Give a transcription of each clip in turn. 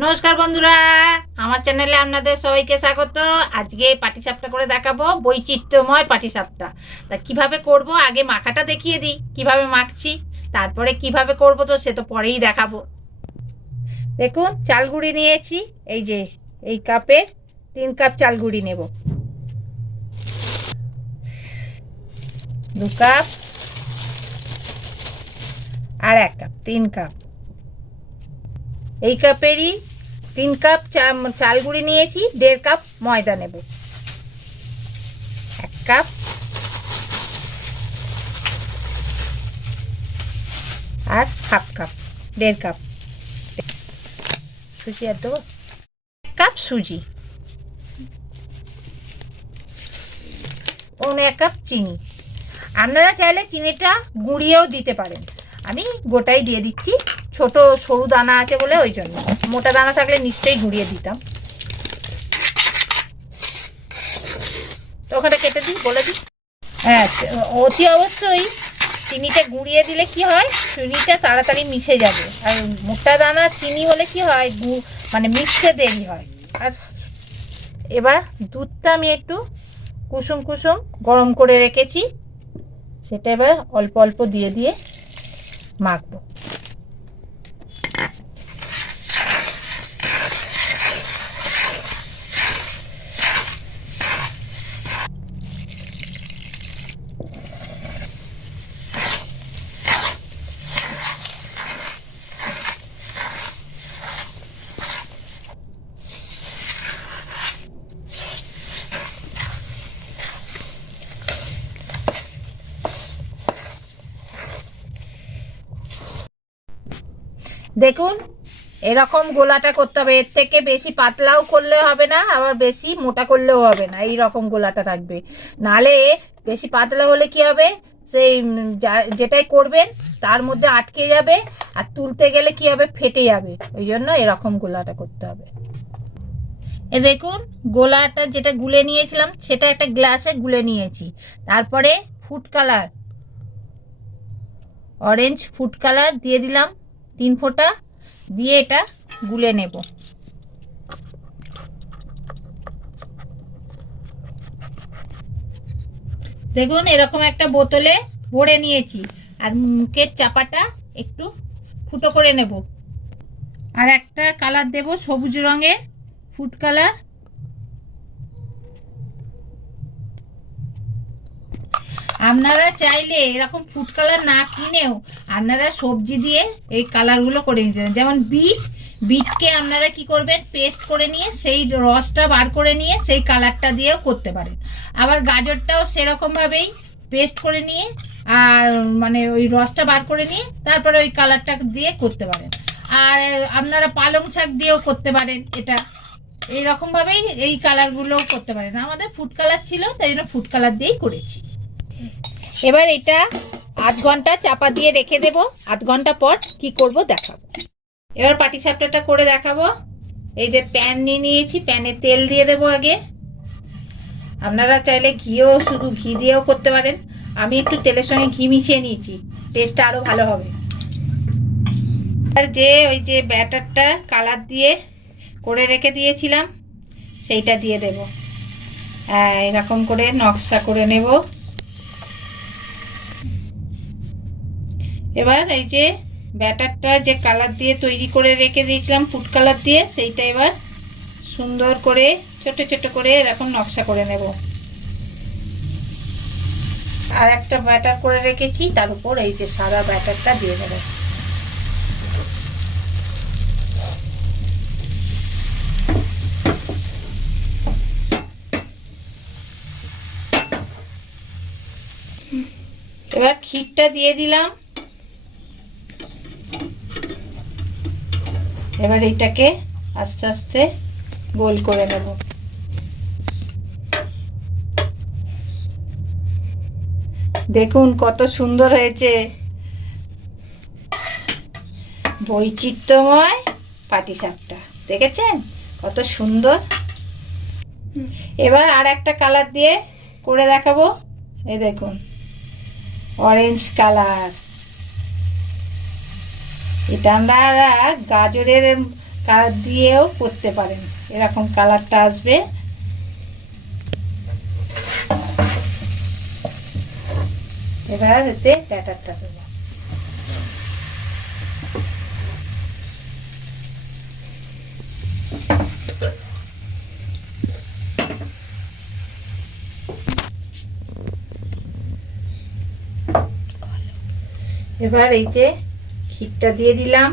নমস্কার বন্ধুরা, আমার চ্যানেলে আপনাদের সবাইকে স্বাগত। আজকে পাটিসাপটা করে দেখাবো, বৈচিত্র্যময় পাটিসাপটা। তা কীভাবে করব? আগে মাখাটা দেখিয়ে দিই, কীভাবে মাখছি, তারপরে কীভাবে করব তো সে তো পরেই দেখাবো। দেখুন চালগুড়ি নিয়েছি, এই যে, এই কাপে তিন কাপ চালগুড়ি নেব। দু কাপ, আর এক কাপ, তিন কাপ। এই কাপেরই তিন কাপ চাল গুঁড়ি নিয়েছি, দেড় কাপ ময়দা নেব। এক কাপ। আর হাফ কাপ, দেড় কাপ। সুজি আর দেবো? এক কাপ সুজি। অন্য এক কাপ চিনি। আপনারা চাইলে চিনিটা গুঁড়িয়েও দিতে পারেন। আমি গোটাই দিয়ে দিচ্ছি। ছোট সরু দানা আছে বলে ওই জন্য। মোটা দানা থাকলে নিশ্চয়ই ঘুরিয়ে দিতাম। ওখানে কেটে দিই, বলে দিই। হ্যাঁ অতি অবশ্যই চিনিটা গুঁড়িয়ে দিলে কি হয়, চিনিটা তাড়াতাড়ি মিশে যাবে। আর মোটা দানা চিনি হলে কি হয়, গু- মানে মিশতে দেরি হয়। আর এবার দুধটা আমি একটু কুসুম কুসুম গরম করে রেখেছি। সেটা এবার অল্প অল্প দিয়ে দিয়ে মাখবো। দেখুন, এরকম গোলাটা করতে হবে। এর থেকে বেশি পাতলাও করলে হবে না, আবার বেশি মোটা করলেও হবে না। এই রকম গোলাটা থাকবে। নালে বেশি পাতলা হলে কি হবে? সেই যেটাই করবেন, তার মধ্যে আটকে যাবে আর তুলতে গেলে কি হবে? ফেটে যাবে। ওই জন্য এরকম গোলাটা করতে হবে। এ দেখুন, গোলাটা যেটা গুলে নিয়েছিলাম, সেটা একটা গ্লাসে গুলে নিয়েছি। তারপরে food colour, orange food colour দিয়ে দিলাম। তিন ফোঁটা দিয়ে এটা গুলে নেব। দেখুন, এরকম একটা বোতলে ভরে নিয়েছি। আর মুখের চাপাটা একটু ফুটো করে নেব। আর একটা কালার দেব সবুজ রঙের ফুড কালার আপনারা চাইলে এরকম ফুড কালার না কিনেও আপনারা সবজি দিয়ে এই কালারগুলো করে নিতে যেমন বিট বিটকে আপনারা কি করবেন? পেস্ট করে নিয়ে সেই রসটা বার করে নিয়ে সেই কালারটা দিয়েও করতে পারেন। আবার গাজরটাও সেরকমভাবেই পেস্ট করে নিয়ে আর মানে ওই রসটা বার করে নিয়ে তারপরে ওই কালারটা দিয়ে করতে পারেন। আর আপনারা পালং শাক দিয়েও করতে পারেন এটা। এইরকমভাবেই এই কালারগুলোও করতে পারেন। আমাদের ফুড কালার ছিল, তাই জন্য ফুড কালার দিয়েই করেছি। এবার এটা আধ ঘণ্টা চাপা দিয়ে রেখে দেব। আধ ঘণ্টা পর কি করব দেখাবো। এবার পাটি সাপটাটা করে দেখাবো। এই যে প্যান নিয়ে নিয়েছি, প্যানে তেল দিয়ে দেবো আগে। আপনারা চাইলে ঘিও, শুধু ঘি দিয়েও করতে পারেন। আমি একটু তেলের সঙ্গে ঘি মিশিয়ে নিয়েছি। টেস্টটা আরও ভালো হবে। আর যে ওই যে ব্যাটারটা কালার দিয়ে করে রেখে দিয়েছিলাম, সেইটা দিয়ে দেব। হ্যাঁ এরকম করে নকশা করে নেব। এবার এই যে ব্যাটারটা যে কালার দিয়ে তৈরি করে রেখে দিয়েছিলাম ফুড কালার দিয়ে, সেইটা এবার সুন্দর করে, ছোট ছোট করে এরকম নকশা করে নেব। আর একটা ব্যাটার করে রেখেছি, তার উপর এই যে সাদা ব্যাটারটা দিয়ে দেবো। এবার ক্ষীরটা দিয়ে দিলাম। এবার এইটাকে আস্তে আস্তে গোল করে নেব। দেখুন কত সুন্দর হয়েছে। বৈচিত্র্যময় পাটিসাপটা দেখেছেন? কত সুন্দর। এবার আর একটা কালার দিয়ে করে দেখাবো। এই দেখুন অরেঞ্জ কালার এটা আমরা গাজরের কালার দিয়েও করতে পারেন। এরকম কালারটা আসবে। এবার এতে ব্যাটারটা দেবো। এবার এই যে ক্ষীরটা দিয়ে দিলাম।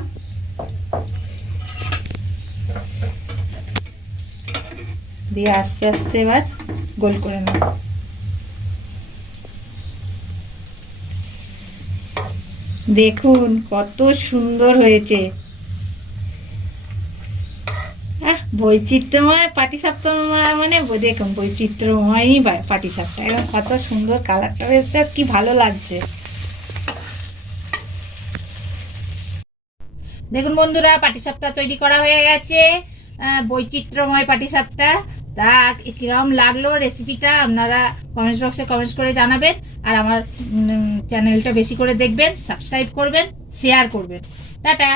দিয়ে আস্তে আস্তে এবার গোল করে নেব। দেখুন কত সুন্দর হয়েছে। বৈচিত্র্যময় পাটিসাপটা মানে দেখুন বৈচিত্র্যময়ই পাটিসাপটা এরকম কত সুন্দর কালারটা হয়েছে, কি ভালো লাগছে। দেখুন বন্ধুরা, পাটিসাপটা তৈরি করা হয়ে গেছে। বৈচিত্র্যময় পাটিসাপটা। তা কিরম লাগল রেসিপিটা আপনারা কমেন্টস বক্সে কমেন্টস করে জানাবেন। আর আমার চ্যানেলটা বেশি করে দেখবেন সাবস্ক্রাইব করবেন শেয়ার করবেন। টাটা!